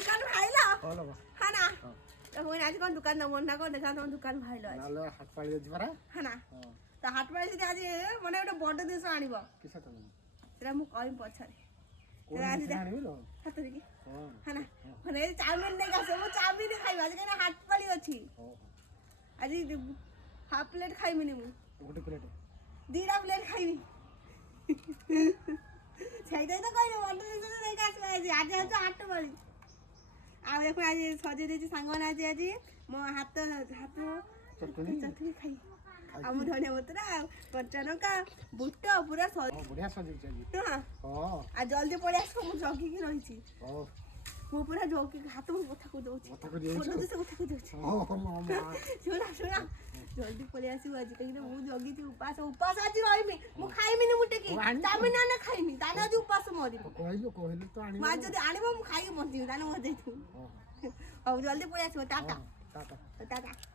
দোকান ভাইলো হ্যাঁ না তখন আজ কোন দোকান না মন না কোন দেখা তোমার দোকান ভাইলো আছে নালে হাট পাড়ি আছে পারা হ্যাঁ না তা হাট পাড়ি যদি আজ মানে একটা বড় জিনিস আনিব কিসা তুমি সেটা মু কইম পছরে কোন জিনিস আনিবি তো হাত দেখি হ্যাঁ না মানে চাউমিন নেই গেছে মু চাউমিন খাইবা আজ কেন হাট পাড়ি আছে আজ হাফ প্লেট খাইমিনি মু গোটে প্লেট দিটা প্লেট খাইবি সেইটাই তো কইলে বড় জিনিস দেখে আসবে আজ হচ্ছে হাট পাড়ি ଆଉ ଦେଖୁନ ଆଜି ସଜେଇ ଦେଇଛି ସାଙ୍ଗମାନେ ଆଜି ମୋ ହାତ ଚଟଣି ଖାଇ ଆଉ ମୁଁ ଧନିଆ ପତ୍ର ଆଉ କଞ୍ଚା ଲଙ୍କା ବୁଟ ପୁରା ବଢିଆ ସଜେଇଛି ଆଜି ଆଉ ଜଲ୍ଦି ପଳେଇ ଆସିବ ମୁଁ ଜଗିକି ରହିଛି ମୁଁ ପୁରା ଜଗିକି ହାତ ମୋ କଥାକୁ ଦଉଛି ସେ କଥାକୁ ଦଉଛି ଶୁଣ ଜଲ୍ଦି ପଳେଇ ଆସିବୁ ଆଜି କାହିଁକି ମୁଁ ଜଗିଛି ଉପାସ ଆଜି ରହିବି ମୁଁ ଖାଇମିନି ମୁଁ ଟିକେ ଚାଉମିନ ଆନେ ଖାଇମି ତାହେଲେ ଆଜି ଉପାସ ମରିବି କହିଲୁ ତ ଆଣିବ ମା ଯଦି ଆଣିବ ମୁଁ ଖାଇକି ମରିଯିବି ତାହେଲେ ମରିଯାଇଥିବୁ ହଉ ଜଲ୍ଦି ପଳେଇ ଆସିବ ଟାଟା টাটা টাটা